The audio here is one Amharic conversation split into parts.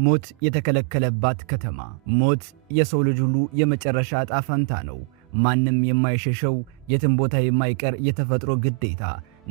ሞት የተከለከለባት ከተማ። ሞት የሰው ልጅ ሁሉ የመጨረሻ ዕጣ ፈንታ ነው። ማንም የማይሸሸው የትም ቦታ የማይቀር የተፈጥሮ ግዴታ።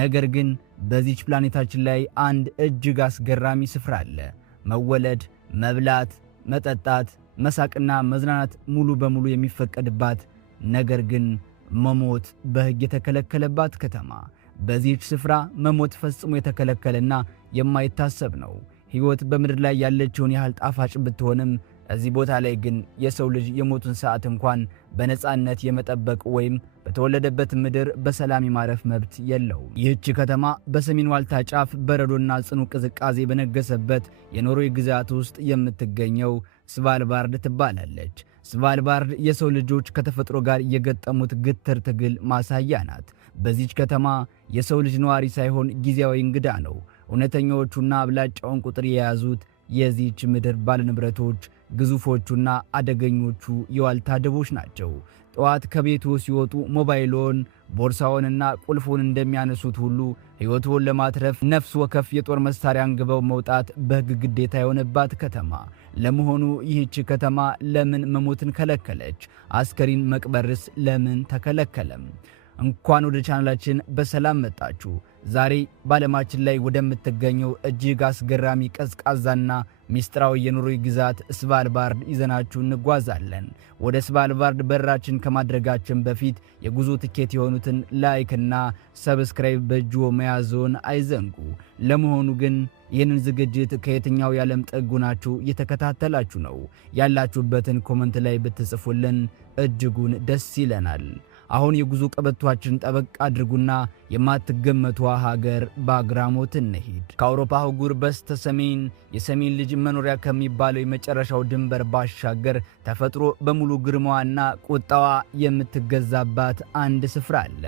ነገር ግን በዚች ፕላኔታችን ላይ አንድ እጅግ አስገራሚ ስፍራ አለ። መወለድ፣ መብላት፣ መጠጣት፣ መሳቅና መዝናናት ሙሉ በሙሉ የሚፈቀድባት፣ ነገር ግን መሞት በሕግ የተከለከለባት ከተማ። በዚህች ስፍራ መሞት ፈጽሞ የተከለከለና የማይታሰብ ነው። ሕይወት በምድር ላይ ያለችውን ያህል ጣፋጭ ብትሆንም እዚህ ቦታ ላይ ግን የሰው ልጅ የሞቱን ሰዓት እንኳን በነፃነት የመጠበቅ ወይም በተወለደበት ምድር በሰላም የማረፍ መብት የለውም። ይህች ከተማ በሰሜን ዋልታ ጫፍ በረዶና ጽኑ ቅዝቃዜ በነገሰበት የኖርዌይ ግዛት ውስጥ የምትገኘው ስቫልባርድ ትባላለች። ስቫልባርድ የሰው ልጆች ከተፈጥሮ ጋር የገጠሙት ግትር ትግል ማሳያ ናት። በዚች ከተማ የሰው ልጅ ነዋሪ ሳይሆን ጊዜያዊ እንግዳ ነው። እውነተኛዎቹና አብላጫውን ቁጥር የያዙት የዚህች ምድር ባለንብረቶች ግዙፎቹና አደገኞቹ የዋልታ ደቦች ናቸው። ጠዋት ከቤቱ ሲወጡ ሞባይሎን፣ ቦርሳውንና ቁልፉን እንደሚያነሱት ሁሉ ሕይወቱን ለማትረፍ ነፍስ ወከፍ የጦር መሳሪያ አንግበው መውጣት በሕግ ግዴታ የሆነባት ከተማ። ለመሆኑ ይህች ከተማ ለምን መሞትን ከለከለች? አስከሬን መቅበርስ ለምን ተከለከለም? እንኳን ወደ ቻናላችን በሰላም መጣችሁ። ዛሬ በዓለማችን ላይ ወደምትገኘው እጅግ አስገራሚ ቀዝቃዛና ሚስጥራዊ የኖርዌይ ግዛት ስቫልባርድ ይዘናችሁ እንጓዛለን። ወደ ስቫልባርድ በረራችን ከማድረጋችን በፊት የጉዞ ትኬት የሆኑትን ላይክና ሰብስክራይብ በእጅዎ መያዝዎን አይዘንጉ። ለመሆኑ ግን ይህንን ዝግጅት ከየትኛው የዓለም ጥግ ናችሁ እየተከታተላችሁ ነው? ያላችሁበትን ኮመንት ላይ ብትጽፉልን እጅጉን ደስ ይለናል። አሁን የጉዞ ቀበቷችን ጠበቅ አድርጉና የማትገመቷ ሀገር በአግራሞት እንሂድ። ከአውሮፓ አህጉር በስተ ሰሜን የሰሜን ልጅ መኖሪያ ከሚባለው የመጨረሻው ድንበር ባሻገር ተፈጥሮ በሙሉ ግርማዋና ቁጣዋ የምትገዛባት አንድ ስፍራ አለ።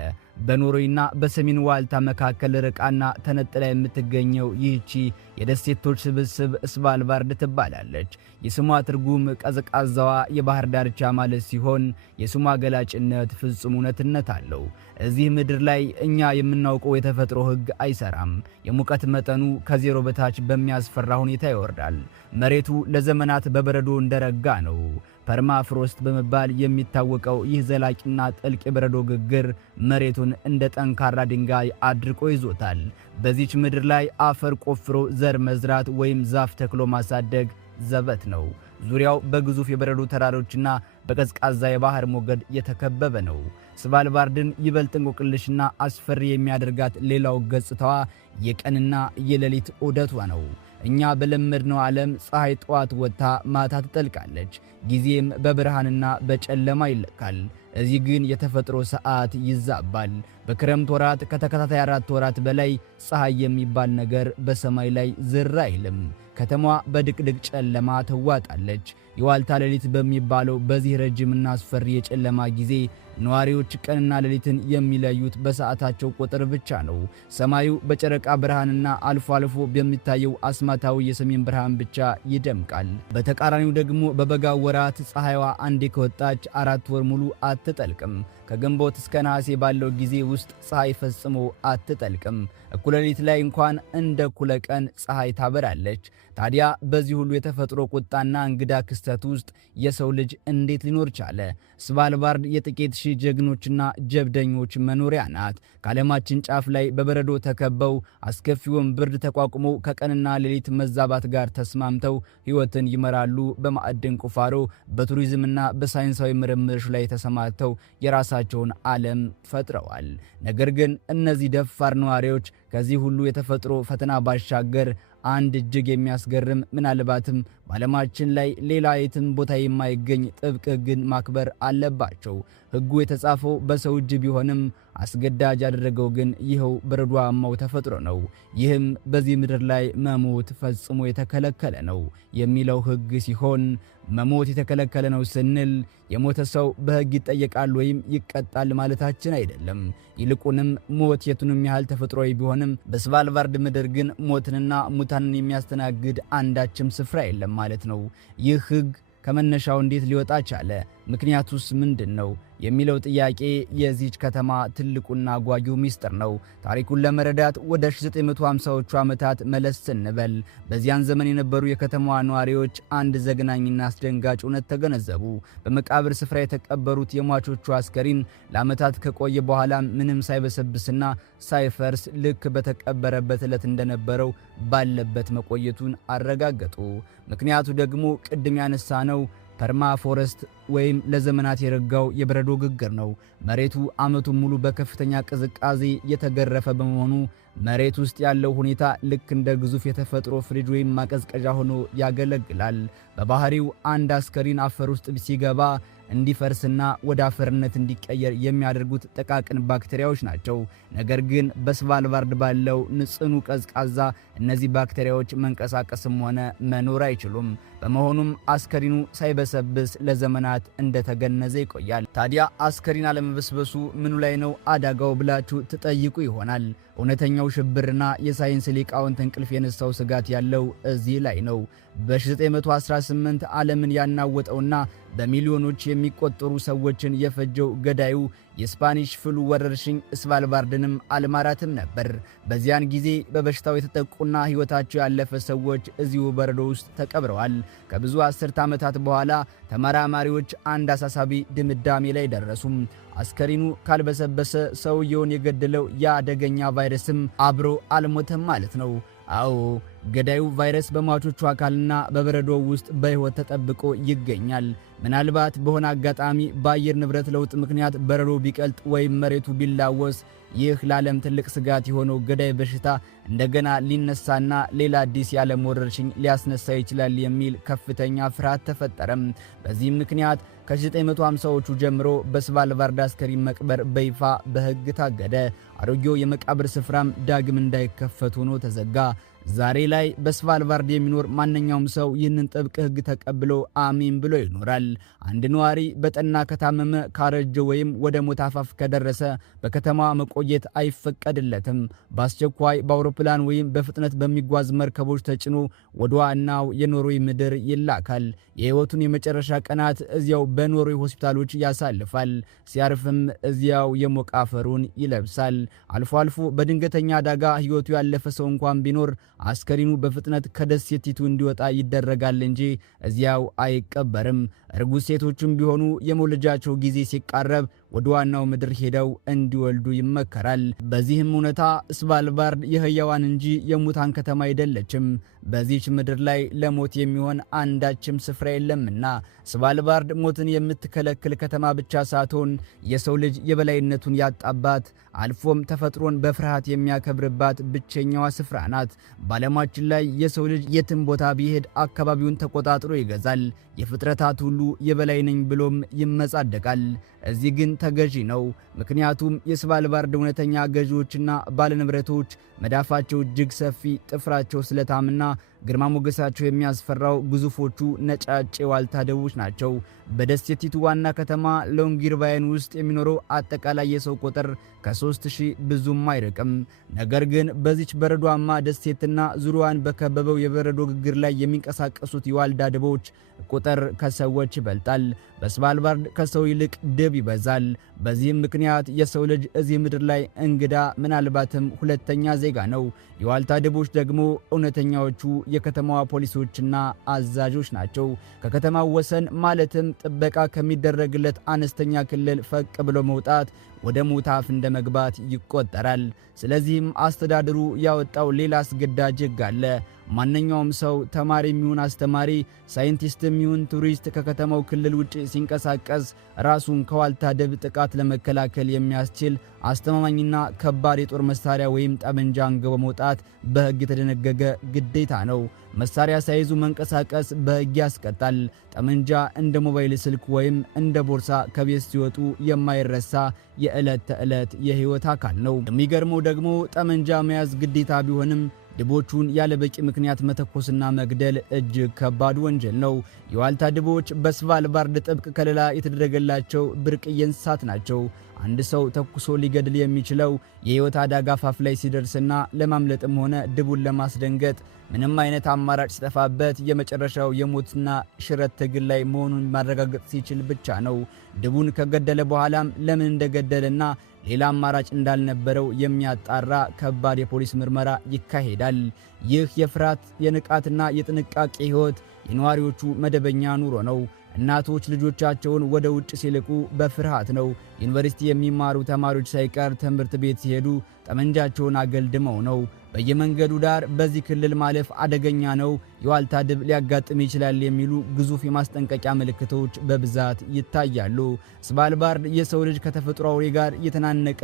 በኖርዌይና በሰሜን ዋልታ መካከል ርቃና ተነጥላ የምትገኘው ይህቺ የደሴቶች ስብስብ ስቫልባርድ ትባላለች። የስሟ ትርጉም ቀዝቃዛዋ የባህር ዳርቻ ማለት ሲሆን የስሟ ገላጭነት ፍጹም እውነትነት አለው። እዚህ ምድር ላይ እኛ የምናውቀው የተፈጥሮ ሕግ አይሰራም። የሙቀት መጠኑ ከዜሮ በታች በሚያስፈራ ሁኔታ ይወርዳል። መሬቱ ለዘመናት በበረዶ እንደረጋ ነው። ፐርማፍሮስት በመባል የሚታወቀው ይህ ዘላቂና ጥልቅ የበረዶ ግግር መሬቱን እንደ ጠንካራ ድንጋይ አድርቆ ይዞታል። በዚች ምድር ላይ አፈር ቆፍሮ ዘር መዝራት ወይም ዛፍ ተክሎ ማሳደግ ዘበት ነው። ዙሪያው በግዙፍ የበረዶ ተራሮችና በቀዝቃዛ የባህር ሞገድ የተከበበ ነው። ስቫልባርድን ይበልጥ እንቆቅልሽና አስፈሪ የሚያደርጋት ሌላው ገጽታዋ የቀንና የሌሊት ዑደቷ ነው። እኛ በለመድነው ዓለም ፀሐይ ጠዋት ወጥታ ማታ ትጠልቃለች። ጊዜም በብርሃንና በጨለማ ይለካል። እዚህ ግን የተፈጥሮ ሰዓት ይዛባል። በክረምት ወራት ከተከታታይ 4 ወራት በላይ ፀሐይ የሚባል ነገር በሰማይ ላይ ዝር አይልም። ከተማዋ በድቅድቅ ጨለማ ትዋጣለች። የዋልታ ሌሊት በሚባለው በዚህ ረጅምና አስፈሪ የጨለማ ጊዜ ነዋሪዎች ቀንና ሌሊትን የሚለዩት በሰዓታቸው ቁጥር ብቻ ነው። ሰማዩ በጨረቃ ብርሃንና አልፎ አልፎ በሚታየው አስማታዊ የሰሜን ብርሃን ብቻ ይደምቃል። በተቃራኒው ደግሞ በበጋው ወራት ፀሐይዋ አንዴ ከወጣች 4 ወር ሙሉ አትጠልቅም። ከግንቦት እስከ ነሐሴ ባለው ጊዜ ውስጥ ፀሐይ ፈጽሞ አትጠልቅም። እኩለ ሌሊት ላይ እንኳን እንደ እኩለ ቀን ፀሐይ ታበራለች። ታዲያ በዚህ ሁሉ የተፈጥሮ ቁጣና እንግዳ ክስተት ውስጥ የሰው ልጅ እንዴት ሊኖር ቻለ? ስቫልባርድ የጥቂት ሺህ ጀግኖችና ጀብደኞች መኖሪያ ናት። ከዓለማችን ጫፍ ላይ በበረዶ ተከበው አስከፊውን ብርድ ተቋቁመው ከቀንና ሌሊት መዛባት ጋር ተስማምተው ሕይወትን ይመራሉ። በማዕድን ቁፋሮ፣ በቱሪዝምና በሳይንሳዊ ምርምሮች ላይ ተሰማርተው የራሳቸውን ዓለም ፈጥረዋል። ነገር ግን እነዚህ ደፋር ነዋሪዎች ከዚህ ሁሉ የተፈጥሮ ፈተና ባሻገር አንድ እጅግ የሚያስገርም ምናልባትም በዓለማችን ላይ ሌላ የትም ቦታ የማይገኝ ጥብቅ ሕግን ማክበር አለባቸው። ሕጉ የተጻፈው በሰው እጅ ቢሆንም አስገዳጅ ያደረገው ግን ይኸው በረዷማው ተፈጥሮ ነው። ይህም በዚህ ምድር ላይ መሞት ፈጽሞ የተከለከለ ነው የሚለው ሕግ ሲሆን መሞት የተከለከለ ነው ስንል የሞተ ሰው በሕግ ይጠየቃል ወይም ይቀጣል ማለታችን አይደለም። ይልቁንም ሞት የቱንም ያህል ተፈጥሯዊ ቢሆንም በስቫልባርድ ምድር ግን ሞትንና ሙታንን የሚያስተናግድ አንዳችም ስፍራ የለም ማለት ነው። ይህ ሕግ ከመነሻው እንዴት ሊወጣ ቻለ? ምክንያቱስ ምንድነው የሚለው ጥያቄ የዚች ከተማ ትልቁና ጓጊው ሚስጥር ነው። ታሪኩን ለመረዳት ወደ 1950ዎቹ ዓመታት መለስ ስንበል በዚያን ዘመን የነበሩ የከተማዋ ነዋሪዎች አንድ ዘግናኝና አስደንጋጭ እውነት ተገነዘቡ። በመቃብር ስፍራ የተቀበሩት የሟቾቹ አስከሬን ለዓመታት ከቆየ በኋላ ምንም ሳይበሰብስና ሳይፈርስ ልክ በተቀበረበት ዕለት እንደነበረው ባለበት መቆየቱን አረጋገጡ። ምክንያቱ ደግሞ ቅድም ያነሳነው ፐርማፎረስት ወይም ለዘመናት የረጋው የበረዶ ግግር ነው። መሬቱ ዓመቱን ሙሉ በከፍተኛ ቅዝቃዜ የተገረፈ በመሆኑ መሬት ውስጥ ያለው ሁኔታ ልክ እንደ ግዙፍ የተፈጥሮ ፍሪጅ ወይም ማቀዝቀዣ ሆኖ ያገለግላል። በባህሪው አንድ አስከሬን አፈር ውስጥ ሲገባ እንዲፈርስና ወደ አፈርነት እንዲቀየር የሚያደርጉት ጥቃቅን ባክቴሪያዎች ናቸው። ነገር ግን በስቫልባርድ ባለው ንጹህ ቀዝቃዛ እነዚህ ባክቴሪያዎች መንቀሳቀስም ሆነ መኖር አይችሉም። በመሆኑም አስከሬኑ ሳይበሰብስ ለዘመናት እንደተገነዘ ይቆያል። ታዲያ አስከሬን አለመበስበሱ ምኑ ላይ ነው አደጋው ብላችሁ ትጠይቁ ይሆናል። እውነተኛው ሽብርና የሳይንስ ሊቃውንት እንቅልፍ የነሳው ስጋት ያለው እዚህ ላይ ነው። በ1918 ዓለምን ያናወጠውና በሚሊዮኖች የሚቆጠሩ ሰዎችን የፈጀው ገዳዩ የስፓኒሽ ፍሉ ወረርሽኝ ስቫልባርድንም አልማራትም ነበር። በዚያን ጊዜ በበሽታው የተጠቁና ሕይወታቸው ያለፈ ሰዎች እዚሁ በረዶ ውስጥ ተቀብረዋል። ከብዙ አስርት ዓመታት በኋላ ተመራማሪዎች አንድ አሳሳቢ ድምዳሜ ላይ ደረሱም። አስከሬኑ ካልበሰበሰ ሰውየውን የገደለው የአደገኛ ቫይረስም አብሮ አልሞተም ማለት ነው። አዎ ገዳዩ ቫይረስ በሟቾቹ አካልና በበረዶ ውስጥ በሕይወት ተጠብቆ ይገኛል። ምናልባት በሆነ አጋጣሚ በአየር ንብረት ለውጥ ምክንያት በረዶ ቢቀልጥ ወይም መሬቱ ቢላወስ ይህ ለዓለም ትልቅ ስጋት የሆነው ገዳይ በሽታ እንደገና ሊነሳና ሌላ አዲስ የዓለም ወረርሽኝ ሊያስነሳ ይችላል የሚል ከፍተኛ ፍርሃት ተፈጠረም። በዚህም ምክንያት ከ1950ዎቹ ጀምሮ በስቫልባርድ አስከሬን መቅበር በይፋ በሕግ ታገደ። አሮጌው የመቃብር ስፍራም ዳግም እንዳይከፈት ሆኖ ተዘጋ። ዛሬ ላይ በስቫልባርድ የሚኖር ማንኛውም ሰው ይህንን ጥብቅ ሕግ ተቀብሎ አሜን ብሎ ይኖራል። አንድ ነዋሪ በጠና ከታመመ፣ ካረጀ ወይም ወደ ሞት አፋፍ ከደረሰ በከተማዋ መቆየት አይፈቀድለትም። በአስቸኳይ በአውሮፕላን ወይም በፍጥነት በሚጓዝ መርከቦች ተጭኖ ወደ ዋናው የኖርዌይ ምድር ይላካል። የሕይወቱን የመጨረሻ ቀናት እዚያው በኖርዌይ ሆስፒታሎች ያሳልፋል። ሲያርፍም እዚያው የሞቀ አፈሩን ይለብሳል። አልፎ አልፎ በድንገተኛ አደጋ ሕይወቱ ያለፈ ሰው እንኳን ቢኖር አስከሬኑ በፍጥነት ከደሴቲቱ እንዲወጣ ይደረጋል እንጂ እዚያው አይቀበርም። እርጉዝ ሴቶችም ቢሆኑ የመውለጃቸው ጊዜ ሲቃረብ ወደ ዋናው ምድር ሄደው እንዲወልዱ ይመከራል። በዚህም እውነታ ስቫልባርድ የሕያዋን እንጂ የሙታን ከተማ አይደለችም። በዚች ምድር ላይ ለሞት የሚሆን አንዳችም ስፍራ የለምና ስቫልባርድ ሞትን የምትከለክል ከተማ ብቻ ሳትሆን የሰው ልጅ የበላይነቱን ያጣባት አልፎም ተፈጥሮን በፍርሃት የሚያከብርባት ብቸኛዋ ስፍራ ናት። በዓለማችን ላይ የሰው ልጅ የትም ቦታ ቢሄድ አካባቢውን ተቆጣጥሮ ይገዛል። የፍጥረታት ሁሉ የበላይ ነኝ ብሎም ይመጻደቃል። እዚህ ግን ተገዢ ነው። ምክንያቱም የስቫልባርድ እውነተኛ ገዢዎችና ባለንብረቶች መዳፋቸው እጅግ ሰፊ፣ ጥፍራቸው ስለታምና ግርማ ሞገሳቸው የሚያስፈራው ግዙፎቹ ነጫጭ የዋልታ ደቦች ናቸው። በደሴቲቱ ዋና ከተማ ሎንጊርቫይን ውስጥ የሚኖረው አጠቃላይ የሰው ቁጥር ከ3000 ብዙም አይርቅም። ነገር ግን በዚች በረዷማ ደሴትና ዙሪያዋን በከበበው የበረዶ ግግር ላይ የሚንቀሳቀሱት የዋልዳ ድቦች ቁጥር ከሰዎች ይበልጣል። በስቫልባርድ ከሰው ይልቅ ድብ ይበዛል። በዚህም ምክንያት የሰው ልጅ እዚህ ምድር ላይ እንግዳ፣ ምናልባትም ሁለተኛ ዜጋ ነው። የዋልታ ድቦች ደግሞ እውነተኛዎቹ የከተማዋ ፖሊሶችና አዛዦች ናቸው። ከከተማው ወሰን ማለትም ጥበቃ ከሚደረግለት አነስተኛ ክልል ፈቅ ብሎ መውጣት ወደ ሞት አፍ እንደ መግባት ይቆጠራል። ስለዚህም አስተዳደሩ ያወጣው ሌላ አስገዳጅ ሕግ አለ። ማንኛውም ሰው ተማሪም ይሁን አስተማሪ፣ ሳይንቲስትም ይሁን ቱሪስት ከከተማው ክልል ውጭ ሲንቀሳቀስ ራሱን ከዋልታ ድብ ጥቃት ለመከላከል የሚያስችል አስተማማኝና ከባድ የጦር መሳሪያ ወይም ጠመንጃ አንግቦ መውጣት በሕግ የተደነገገ ግዴታ ነው። መሳሪያ ሳይዙ መንቀሳቀስ በሕግ ያስቀጣል። ጠመንጃ እንደ ሞባይል ስልክ ወይም እንደ ቦርሳ ከቤት ሲወጡ የማይረሳ የዕለት ተዕለት የሕይወት አካል ነው። የሚገርመው ደግሞ ጠመንጃ መያዝ ግዴታ ቢሆንም ድቦቹን ያለ በቂ ምክንያት መተኮስና መግደል እጅግ ከባድ ወንጀል ነው። የዋልታ ድቦች በስቫልባርድ ጥብቅ ከለላ የተደረገላቸው ብርቅዬ እንስሳት ናቸው። አንድ ሰው ተኩሶ ሊገድል የሚችለው የህይወት አደጋ አፋፍ ላይ ሲደርስና ለማምለጥም ሆነ ድቡን ለማስደንገጥ ምንም አይነት አማራጭ ሲጠፋበት የመጨረሻው የሞትና ሽረት ትግል ላይ መሆኑን ማረጋገጥ ሲችል ብቻ ነው። ድቡን ከገደለ በኋላም ለምን እንደገደለና ሌላ አማራጭ እንዳልነበረው የሚያጣራ ከባድ የፖሊስ ምርመራ ይካሄዳል። ይህ የፍርሃት የንቃትና የጥንቃቄ ህይወት የነዋሪዎቹ መደበኛ ኑሮ ነው። እናቶች ልጆቻቸውን ወደ ውጭ ሲልኩ በፍርሃት ነው። ዩኒቨርሲቲ የሚማሩ ተማሪዎች ሳይቀር ትምህርት ቤት ሲሄዱ ጠመንጃቸውን አገልድመው ነው። በየመንገዱ ዳር በዚህ ክልል ማለፍ አደገኛ ነው፣ የዋልታ ድብ ሊያጋጥም ይችላል የሚሉ ግዙፍ የማስጠንቀቂያ ምልክቶች በብዛት ይታያሉ። ስቫልባርድ የሰው ልጅ ከተፈጥሮ አውሬ ጋር የተናነቀ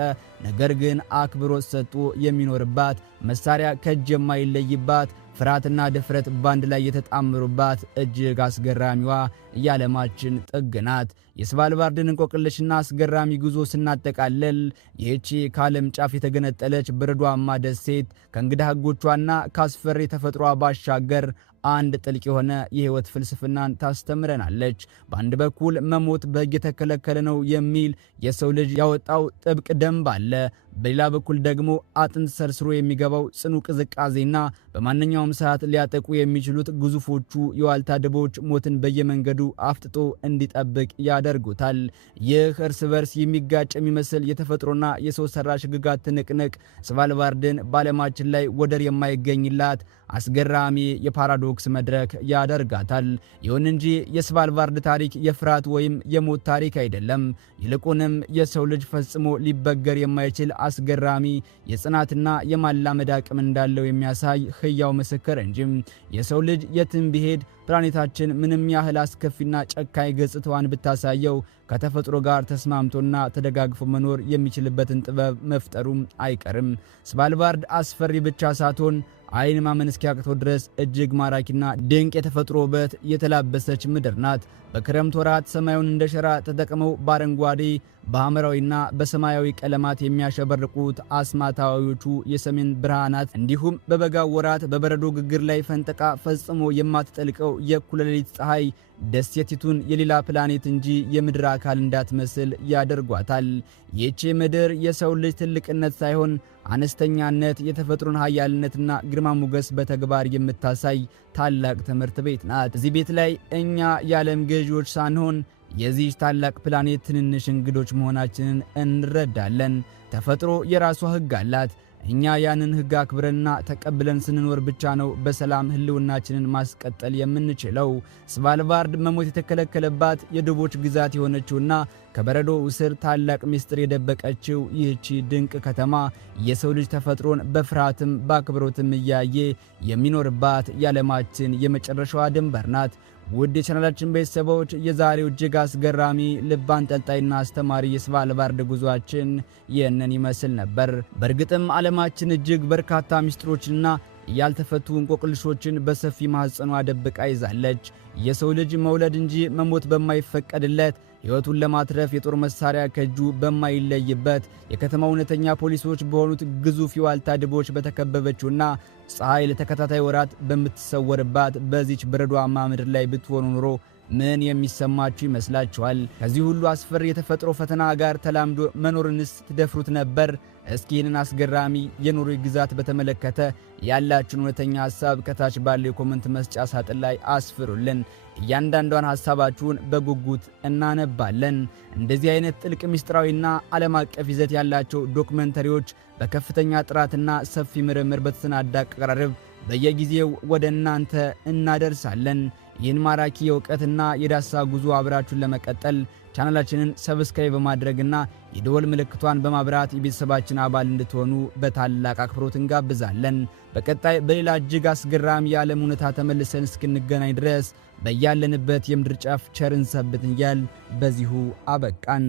ነገር ግን አክብሮት ሰጥቶ የሚኖርባት፣ መሳሪያ ከእጅ የማይለይባት፣ ፍርሃትና ድፍረት ባንድ ላይ የተጣመሩባት እጅግ አስገራሚዋ የዓለማችን ጥግ ናት። የስቫልባርድን እንቆቅልሽና አስገራሚ ጉዞ ስናጠቃለል ይህቺ ከዓለም ጫፍ የተገነጠለች በረዷማ ደሴት ከእንግዳ ሕጎቿና ካስፈሪ ተፈጥሯ ባሻገር አንድ ጥልቅ የሆነ የህይወት ፍልስፍናን ታስተምረናለች። በአንድ በኩል መሞት በሕግ የተከለከለ ነው የሚል የሰው ልጅ ያወጣው ጥብቅ ደንብ አለ። በሌላ በኩል ደግሞ አጥንት ሰርስሮ የሚገባው ጽኑ ቅዝቃዜና በማንኛውም ሰዓት ሊያጠቁ የሚችሉት ግዙፎቹ የዋልታ ድቦች ሞትን በየመንገዱ አፍጥጦ እንዲጠብቅ ያደርጉታል። ይህ እርስ በርስ የሚጋጭ የሚመስል የተፈጥሮና የሰው ሰራሽ ሕግጋት ትንቅንቅ ስቫልባርድን በዓለማችን ላይ ወደር የማይገኝላት አስገራሚ የፓራዶክስ መድረክ ያደርጋታል። ይሁን እንጂ የስቫልባርድ ታሪክ የፍርሃት ወይም የሞት ታሪክ አይደለም። ይልቁንም የሰው ልጅ ፈጽሞ ሊበገር የማይችል አስገራሚ የጽናትና የማላመድ አቅም እንዳለው የሚያሳይ ሕያው ምስክር እንጂ። የሰው ልጅ የትም ቢሄድ ፕላኔታችን ምንም ያህል አስከፊና ጨካኝ ገጽታዋን ብታሳየው ከተፈጥሮ ጋር ተስማምቶና ተደጋግፎ መኖር የሚችልበትን ጥበብ መፍጠሩም አይቀርም። ስቫልባርድ አስፈሪ ብቻ ሳትሆን አይን ማመን እስኪያቅተው ድረስ እጅግ ማራኪና ድንቅ የተፈጥሮ ውበት የተላበሰች ምድር ናት። በክረምት ወራት ሰማዩን እንደ ሸራ ተጠቅመው በአረንጓዴ በሐምራዊና በሰማያዊ ቀለማት የሚያሸበርቁት አስማታዊዎቹ የሰሜን ብርሃናት እንዲሁም በበጋው ወራት በበረዶ ግግር ላይ ፈንጠቃ ፈጽሞ የማትጠልቀው የእኩለ ሌሊት ፀሐይ ደሴቲቱን የሌላ ፕላኔት እንጂ የምድር አካል እንዳትመስል ያደርጓታል። ይህች ምድር የሰው ልጅ ትልቅነት ሳይሆን አነስተኛነት፣ የተፈጥሮን ኃያልነትና ግርማ ሞገስ በተግባር የምታሳይ ታላቅ ትምህርት ቤት ናት። እዚህ ቤት ላይ እኛ የዓለም ገዢዎች ሳንሆን የዚህ ታላቅ ፕላኔት ትንንሽ እንግዶች መሆናችንን እንረዳለን። ተፈጥሮ የራሷ ሕግ አላት። እኛ ያንን ሕግ አክብረንና ተቀብለን ስንኖር ብቻ ነው በሰላም ህልውናችንን ማስቀጠል የምንችለው። ስቫልባርድ መሞት የተከለከለባት የድቦች ግዛት የሆነችውና ከበረዶ ስር ታላቅ ምስጢር የደበቀችው ይህቺ ድንቅ ከተማ የሰው ልጅ ተፈጥሮን በፍርሃትም በአክብሮትም እያየ የሚኖርባት የዓለማችን የመጨረሻዋ ድንበር ናት። ውድ የቻናላችን ቤተሰቦች የዛሬው እጅግ አስገራሚ ልብ አንጠልጣይና አስተማሪ የስቫልባርድ ጉዟችን ይህንን ይመስል ነበር። በእርግጥም ዓለማችን እጅግ በርካታ ምስጢሮችንና ያልተፈቱ እንቆቅልሾችን በሰፊ ማህፀኗ ደብቃ ይዛለች። የሰው ልጅ መውለድ እንጂ መሞት በማይፈቀድለት፣ ሕይወቱን ለማትረፍ የጦር መሳሪያ ከእጁ በማይለይበት፣ የከተማው እውነተኛ ፖሊሶች በሆኑት ግዙፍ የዋልታ ድቦች በተከበበችውና ፀሐይ ለተከታታይ ወራት በምትሰወርባት በዚች በረዷማ ምድር ላይ ብትሆኑ ኑሮ ምን የሚሰማችሁ ይመስላችኋል? ከዚህ ሁሉ አስፈሪ የተፈጥሮ ፈተና ጋር ተላምዶ መኖርንስ ትደፍሩት ነበር? እስኪ ይህንን አስገራሚ የኖሮ ግዛት በተመለከተ ያላችሁን እውነተኛ ሐሳብ ከታች ባለው የኮሜንት መስጫ ሳጥን ላይ አስፍሩልን። እያንዳንዷን ሐሳባችሁን በጉጉት እናነባለን። እንደዚህ አይነት ጥልቅ ምስጢራዊና ዓለም አቀፍ ይዘት ያላቸው ዶክመንተሪዎች በከፍተኛ ጥራትና ሰፊ ምርምር በተሰናዳ አቀራረብ በየጊዜው ወደ እናንተ እናደርሳለን። ይህን ማራኪ የእውቀትና የዳሰሳ ጉዞ አብራችሁን ለመቀጠል ቻናላችንን ሰብስክራይብ በማድረግና የደወል ምልክቷን በማብራት የቤተሰባችን አባል እንድትሆኑ በታላቅ አክብሮት እንጋብዛለን። በቀጣይ በሌላ እጅግ አስገራሚ የዓለም እውነታ ተመልሰን እስክንገናኝ ድረስ በያለንበት የምድር ጫፍ ቸርን ሰንብት እያልን በዚሁ አበቃን።